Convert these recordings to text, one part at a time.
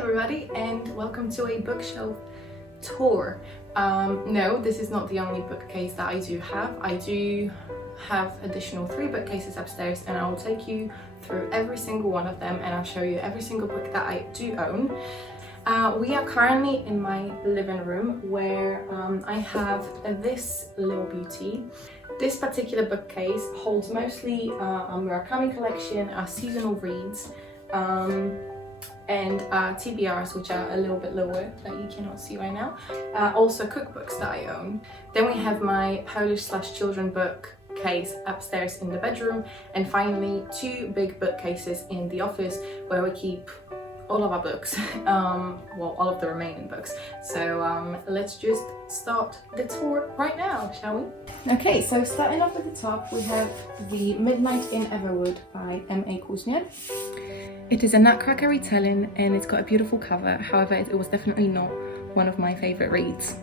everybody, and welcome to a bookshelf tour. No, this is not the only bookcase that I do have. I do have additional 3 bookcases upstairs, and I will take you through every single one of them, and I'll show you every single book that I do own. We are currently in my living room where I have this little beauty. This particular bookcase holds mostly a Murakami collection, seasonal reads, and TBRs, which are a little bit lower that you cannot see right now. Also cookbooks that I own. Then we have my Polish/children book case upstairs in the bedroom, and finally 2 big bookcases in the office where we keep all of our books, well, all of the remaining books. So let's just start the tour right now, shall we? Okay, so starting off at the top, we have The Midnight in Everwood by M.A. Kuznier. It is a Nutcracker retelling and it's got a beautiful cover. However, it was definitely not one of my favourite reads.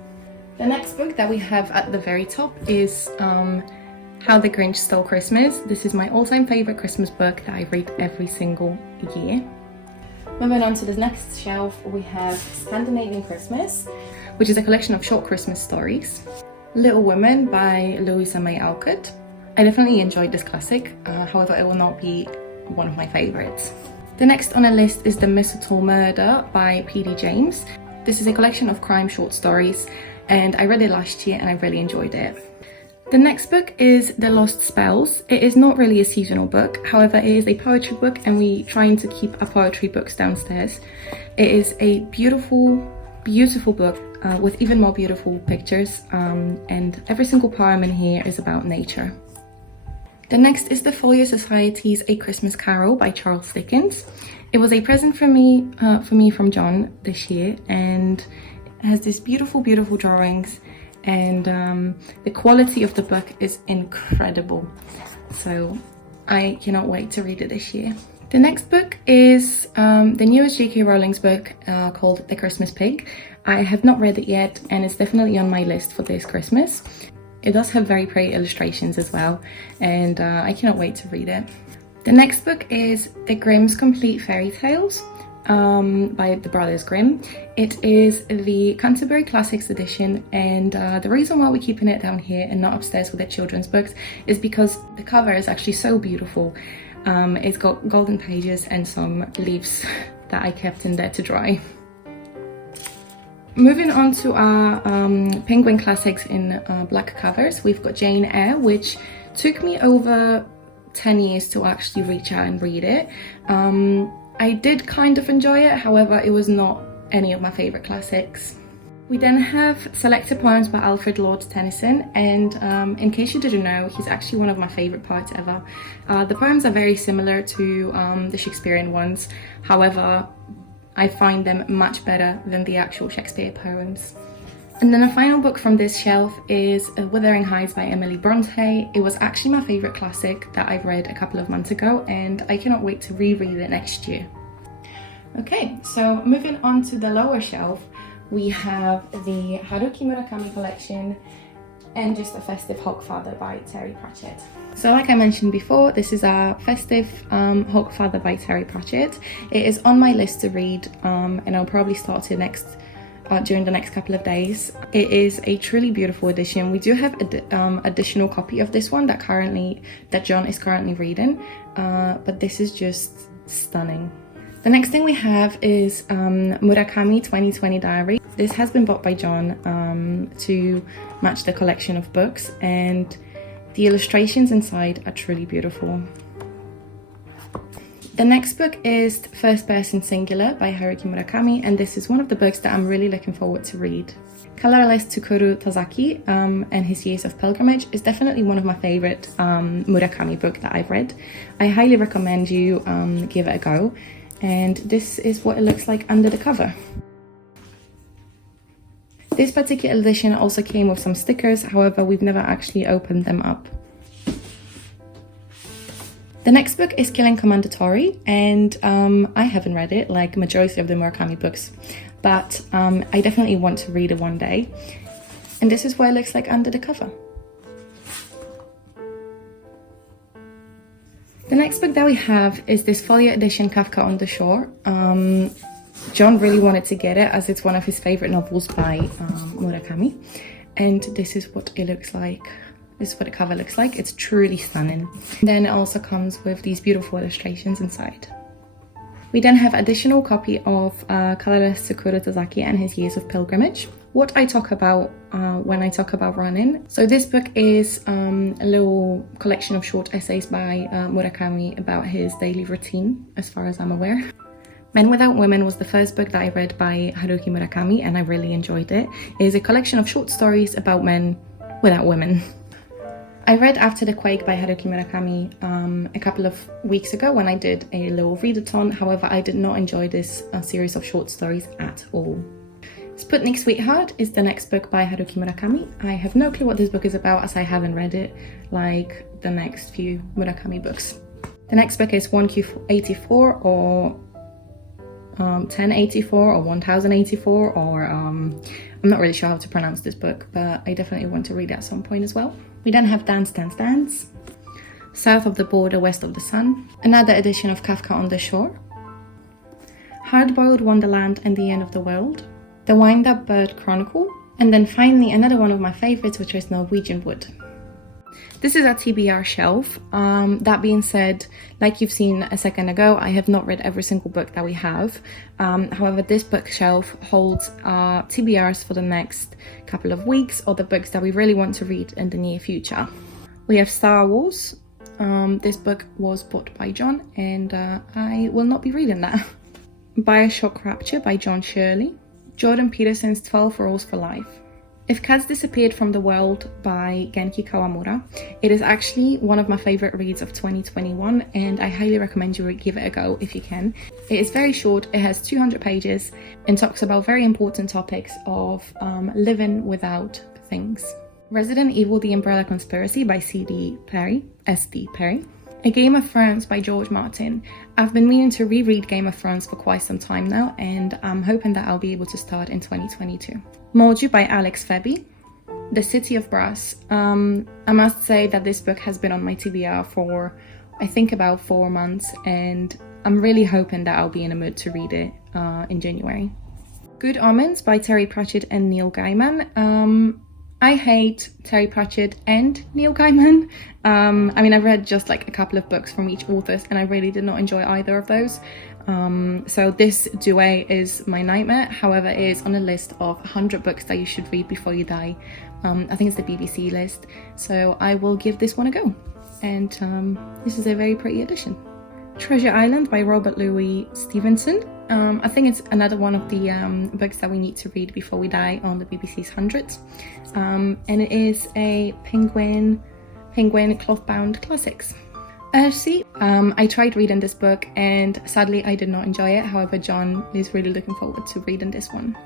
The next book that we have at the very top is How the Grinch Stole Christmas. This is my all-time favourite Christmas book that I read every single year. Moving on to the next shelf, we have Scandinavian Christmas, which is a collection of short Christmas stories. Little Women by Louisa May Alcott. I definitely enjoyed this classic, however it will not be one of my favourites. The next on the list is The Mistletoe Murder by P.D. James. This is a collection of crime short stories, and I read it last year and I really enjoyed it. The next book is The Lost Spells. It is not really a seasonal book, however it is a poetry book and we're trying to keep our poetry books downstairs. It is a beautiful, beautiful book with even more beautiful pictures, and every single poem in here is about nature. The next is the Folio Society's A Christmas Carol by Charles Dickens. It was a present from me from John this year, and it has these beautiful, beautiful drawings, and the quality of the book is incredible. So I cannot wait to read it this year. The next book is the newest J.K. Rowling's book called The Christmas Pig. I have not read it yet, and it's definitely on my list for this Christmas. It does have very pretty illustrations as well, and I cannot wait to read it. The next book is The Grimm's Complete Fairy Tales by the Brothers Grimm. It is the Canterbury Classics edition, and the reason why we're keeping it down here and not upstairs with the children's books is because the cover is actually so beautiful. It's got golden pages and some leaves that I kept in there to dry. Moving on to our Penguin Classics in black covers, we've got Jane Eyre, which took me over 10 years to actually reach out and read it. I did kind of enjoy it, however it was not any of my favourite classics. We then have Selected Poems by Alfred Lord Tennyson, and in case you didn't know, he's actually one of my favourite poets ever. The poems are very similar to the Shakespearean ones, however I find them much better than the actual Shakespeare poems. And then the final book from this shelf is Wuthering Heights by Emily Bronte. It was actually my favourite classic that I read a couple of months ago, and I cannot wait to reread it next year. Okay, so moving on to the lower shelf, we have the Haruki Murakami collection and just a Festive Hogfather by Terry Pratchett. So like I mentioned before, this is our Festive Hogfather by Terry Pratchett. It is on my list to read, and I'll probably start it during the next couple of days. It is a truly beautiful edition. We do have an additional copy of this one that John is currently reading, but this is just stunning. The next thing we have is Murakami 2020 Diary. This has been bought by John to match the collection of books, and the illustrations inside are truly beautiful. The next book is First Person Singular by Haruki Murakami, and this is one of the books that I'm really looking forward to read. Colorless Tsukuru Tazaki and His Years of Pilgrimage is definitely one of my favourite Murakami books that I've read. I highly recommend you give it a go, and this is what it looks like under the cover. This particular edition also came with some stickers, however we've never actually opened them up. The next book is Killing Commander Tori, and I haven't read it like majority of the Murakami books, but I definitely want to read it one day. And this is what it looks like under the cover. The next book that we have is this folio edition Kafka on the Shore. John really wanted to get it as it's one of his favorite novels by Murakami, and this is what it looks like. This is what the cover looks like. It's truly stunning. Then it also comes with these beautiful illustrations inside. We then have additional copy of colorless Tsukuro Tazaki and his Years of Pilgrimage. What I talk about when I talk about running. So this book is a little collection of short essays by Murakami about his daily routine, as far as I'm aware. Men Without Women was the first book that I read by Haruki Murakami, and I really enjoyed it. It is a collection of short stories about men without women. I read After the Quake by Haruki Murakami a couple of weeks ago when I did a little readathon. However, I did not enjoy this series of short stories at all. Sputnik Sweetheart is the next book by Haruki Murakami. I have no clue what this book is about as I haven't read it like the next few Murakami books. The next book is 1Q84 or 1084 or 1084 or I'm not really sure how to pronounce this book, but I definitely want to read it at some point as well. We then have Dance Dance Dance, South of the Border, West of the Sun, another edition of Kafka on the Shore, Hard-Boiled Wonderland and the End of the World, The Wind-Up Bird Chronicle, and then finally another one of my favorites, which is Norwegian Wood. This is a TBR shelf. That being said, like you've seen a second ago, I have not read every single book that we have. However, this bookshelf holds TBRs for the next couple of weeks, or the books that we really want to read in the near future. We have Star Wars. This book was bought by John, and I will not be reading that. Bioshock Rapture by John Shirley. Jordan Peterson's 12 Rules for Life. If Cats Disappeared from the World by Genki Kawamura. It is actually one of my favorite reads of 2021, and I highly recommend you give it a go if you can. It is very short, it has 200 pages and talks about very important topics of living without things. Resident Evil: The Umbrella Conspiracy by S.D. Perry. A Game of Thrones by George Martin. I've been meaning to reread Game of Thrones for quite some time now, and I'm hoping that I'll be able to start in 2022. Moju by Alex Feby. The City of Brass. I must say that this book has been on my TBR for I think about 4 months, and I'm really hoping that I'll be in a mood to read it in January. Good Omens by Terry Pratchett and Neil Gaiman. I hate Terry Pratchett and Neil Gaiman. I mean, I've read just like a couple of books from each author, and I really did not enjoy either of those. So this duet is my nightmare. However, it is on a list of 100 books that you should read before you die. I think it's the BBC list. So I will give this one a go. And this is a very pretty edition. Treasure Island by Robert Louis Stevenson. I think it's another one of the books that we need to read before we die on the BBC's 100. And it is a penguin cloth-bound classics. Earthsea. I tried reading this book and sadly I did not enjoy it. However, John is really looking forward to reading this one.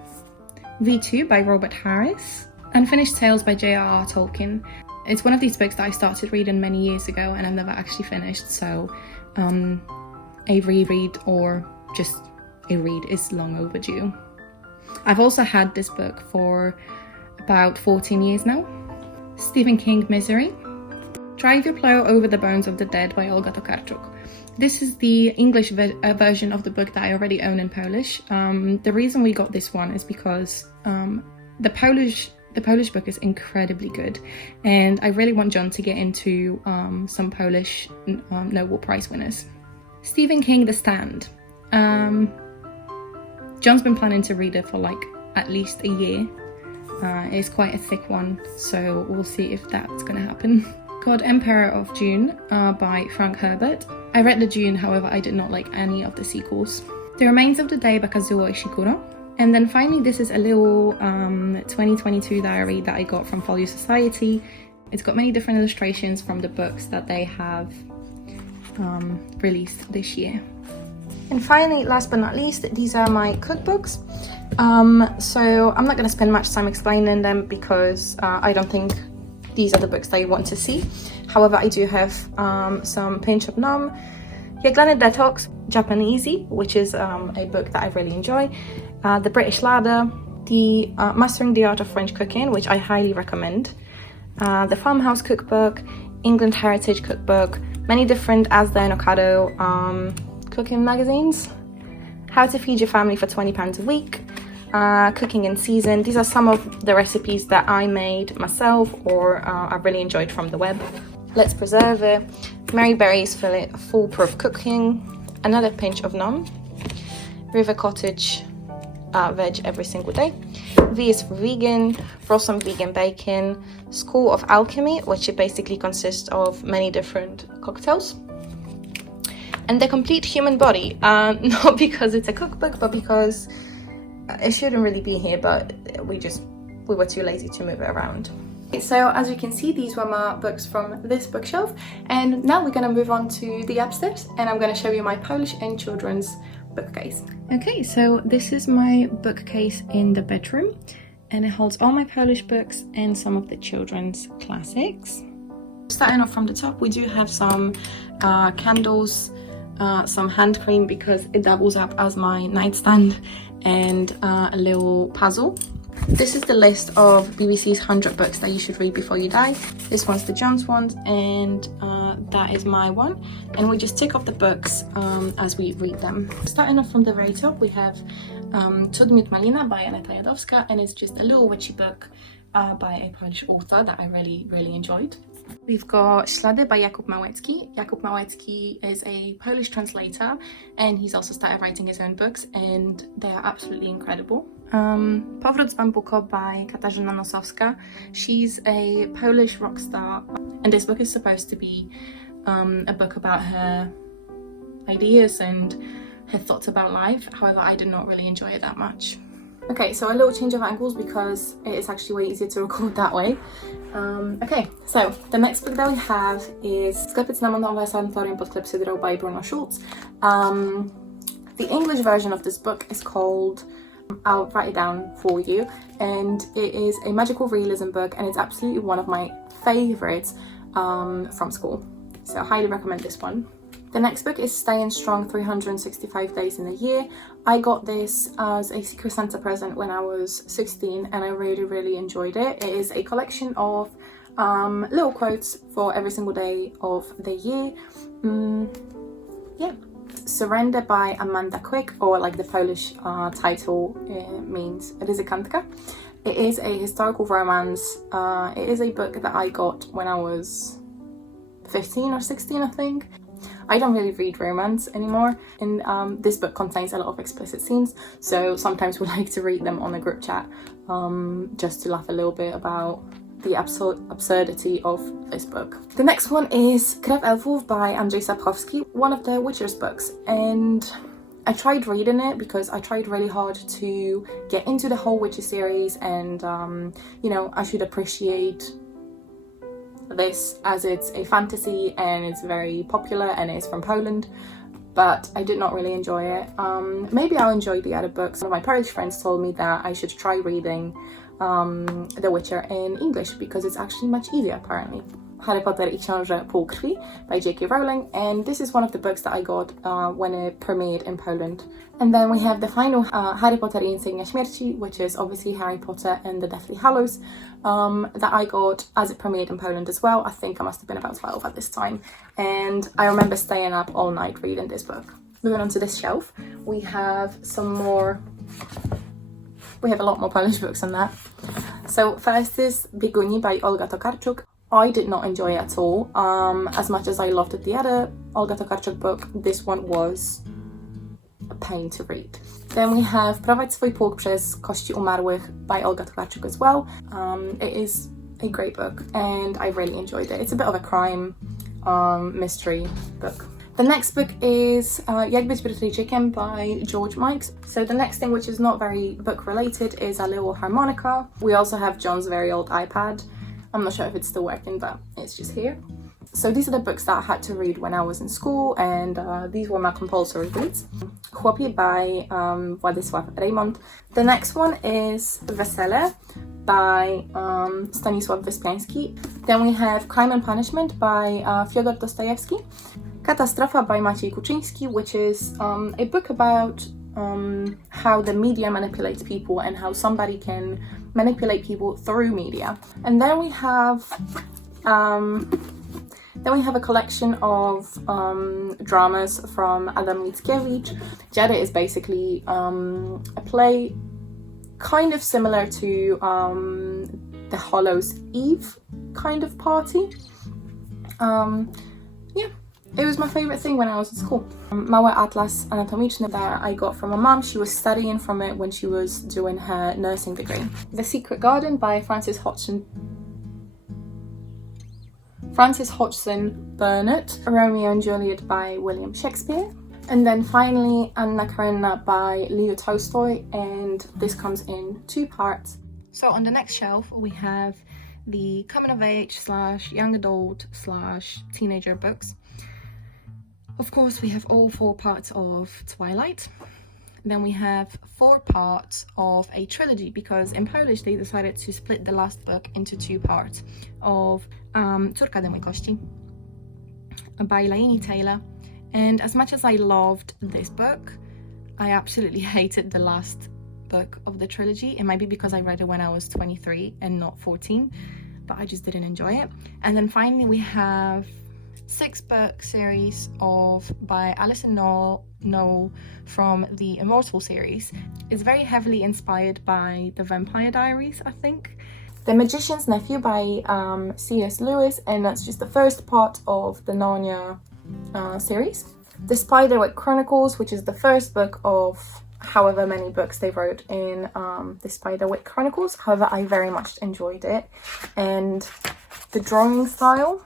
V2 by Robert Harris. Unfinished Tales by J.R.R. Tolkien. It's one of these books that I started reading many years ago and I've never actually finished, so a reread or just a read is long overdue. I've also had this book for about 14 years now. Stephen King, Misery. Drive Your Plow Over the Bones of the Dead by Olga Tokarczuk. This is the English version of the book that I already own in Polish. The reason we got this one is because the Polish book is incredibly good, and I really want John to get into some Polish Nobel Prize winners. Stephen King, The Stand. John's been planning to read it for like at least a year. It's quite a thick one, so we'll see if that's gonna happen. God, Emperor of Dune by Frank Herbert. I read the Dune, however I did not like any of the sequels. The Remains of the Day by Kazuo Ishiguro. And then finally, this is a little 2022 diary that I got from Folio Society. It's got many different illustrations from the books that they have released this year. And finally, last but not least, these are my cookbooks. So I'm not going to spend much time explaining them because I don't think these are the books that you want to see. However, I do have some Pinch of Nom, Jaglany Detox, Japanesey, which is a book that I really enjoy, The British Ladder, the Mastering the Art of French Cooking, which I highly recommend, the Farmhouse Cookbook, England Heritage Cookbook, many different Asda and Ocado cooking magazines, How to Feed Your Family for £20 a Week, Cooking in Season. These are some of the recipes that I made myself or I really enjoyed from the web. Let's Preserve It, Mary Berry's Foolproof Cooking, Another Pinch of None, River Cottage Veg Every Single Day, V is for Vegan, Raw Some Vegan Bacon, School of Alchemy, which it basically consists of many different cocktails, and The Complete Human Body, not because it's a cookbook, but because it shouldn't really be here, but we were too lazy to move it around. So as you can see, these were my books from this bookshelf, and now we're going to move on to the upstairs, and I'm going to show you my Polish and children's bookcase. Okay, so this is my bookcase in the bedroom, and it holds all my Polish books and some of the children's classics. Starting off from the top, we do have some candles, some hand cream because it doubles up as my nightstand, and a little puzzle. This is the list of BBC's 100 books that you should read before you die. This one's the John's one, and that is my one. And we just tick off the books as we read them. Starting off from the very top, we have Cud Miód Malina by Aneta Jadowska, and it's just a little witchy book by a Polish author that I really enjoyed. We've got Ślady by Jakub Małecki. Jakub Małecki is a Polish translator, and he's also started writing his own books, and they are absolutely incredible. Powrót z Bambuko by Katarzyna Nosowska. She's a Polish rock star, and this book is supposed to be a book about her ideas and her thoughts about life. However, I did not really enjoy it that much. Okay, so a little change of angles because it is actually way easier to record that way. Okay, so the next book that we have is Sklepy cynamonowe Sanatorium pod Klepsydrą by Bruno Schulz. The English version of this book is called, I'll write it down for you, and it is a magical realism book, and it's absolutely one of my favourites from school. So I highly recommend this one. The next book is Staying Strong 365 Days in a Year. I got this as a Secret Santa present when I was 16, and I really enjoyed it. It is a collection of little quotes for every single day of the year. Yeah. Surrender by Amanda Quick, or like the Polish title means, Ryzykantka. It is a historical romance. It is a book that I got when I was 15 or 16, I think. I don't really read romance anymore, and this book contains a lot of explicit scenes, so sometimes we like to read them on a group chat just to laugh a little bit about the absurdity of this book. The next one is Krew Elfów by Andrzej Sapkowski, one of the Witcher's books, and I tried reading it because I tried really hard to get into the whole Witcher series, and you know, I should appreciate this as it's a fantasy and it's very popular and it's from Poland, but I did not really enjoy it. Maybe I'll enjoy the other books. One of my Polish friends told me that I should try reading The Witcher in English because it's actually much easier apparently. Harry Potter i Książę Półkrwi by J.K. Rowling, and this is one of the books that I got when it premiered in Poland. And then we have the final Harry Potter i Insygnia Śmierci, which is obviously Harry Potter and the Deathly Hallows, that I got as it premiered in Poland as well. I think I must have been about 12 at this time, and I remember staying up all night reading this book. Moving on to this shelf, we have a lot more Polish books than that. So first is Bieguni by Olga Tokarczuk. I did not enjoy it at all. As much as I loved the other Olga Tokarczuk book, this one was a pain to read. Then we have Prowadź swój pułk przez kości umarłych by Olga Tokarczuk as well. It is a great book and I really enjoyed it. It's a bit of a crime mystery book. The next book is Jak być Brytyjczykiem by George Mikes. So the next thing, which is not very book related, is a little harmonica. We also have John's very old iPad. I'm not sure if it's still working, but it's just here. So these are the books that I had to read when I was in school, and these were my compulsory reads. Chłopie by Władysław Reymont. The next one is Wesele by Stanisław Wyspiański. Then we have Crime and Punishment by Fyodor Dostoyevsky. Katastrofa by Maciej Kuczyński, which is a book about how the media manipulates people and how somebody can manipulate people through media. And then we have Then we have a collection of dramas from Adam Mickiewicz. Jedi is basically a play kind of similar to the Hollow's Eve kind of party. Yeah, it was my favourite thing when I was at school. Mały Atlas Anatomiczny that I got from my mum. She was studying from it when she was doing her nursing degree. The Secret Garden by Frances Hodgson Burnett. Romeo and Juliet by William Shakespeare. And then finally Anna Karenina by Leo Tolstoy, and this comes in 2 parts. So on the next shelf we have the coming of age / young adult / teenager books. Of course we have all 4 parts of Twilight. Then we have 4 parts of a trilogy, because in Polish they decided to split the last book into 2 parts of Córka de mej kości by Laini Taylor. And as much as I loved this book, I absolutely hated the last book of the trilogy. It might be because I read it when I was 23 and not 14, but I just didn't enjoy it. And then finally we have 6-book series by Alison Noel from the Immortal series. It's very heavily inspired by the Vampire Diaries, I think. The Magician's Nephew by C.S. Lewis, and that's just the first part of the Narnia series. The Spiderwick Chronicles, which is the first book of however many books they wrote in the Spiderwick Chronicles. However, I very much enjoyed it. And the drawing style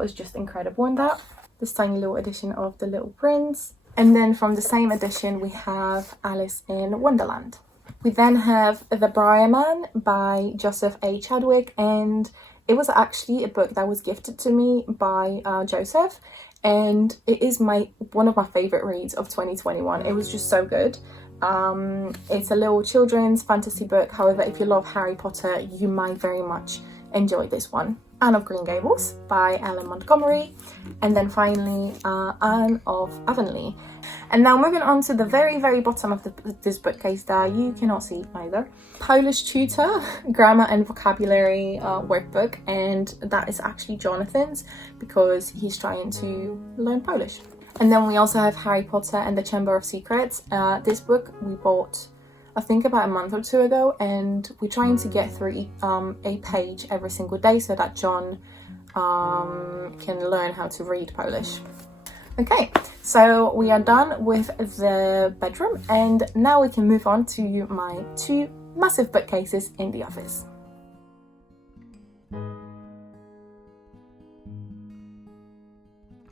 is just incredible in that. This tiny little edition of The Little Prince. And then from the same edition we have Alice in Wonderland. We then have The Briar Man by Joseph A. Chadwick, and it was actually a book that was gifted to me by Joseph, and it is one of my favourite reads of 2021. It was just so good. It's a little children's fantasy book. However, if you love Harry Potter, you might very much enjoy this one. Anne of Green Gables by Ellen Montgomery, and then finally Anne of Avonlea. And now moving on to the very, very bottom of this bookcase that you cannot see either. Polish Tutor Grammar and Vocabulary Workbook, and that is actually Jonathan's because he's trying to learn Polish. And then we also have Harry Potter and the Chamber of Secrets. This book we bought I think about a month or 2 ago, and we're trying to get through a page every single day so that John can learn how to read Polish. Okay, so we are done with the bedroom, and now we can move on to my 2 massive bookcases in the office.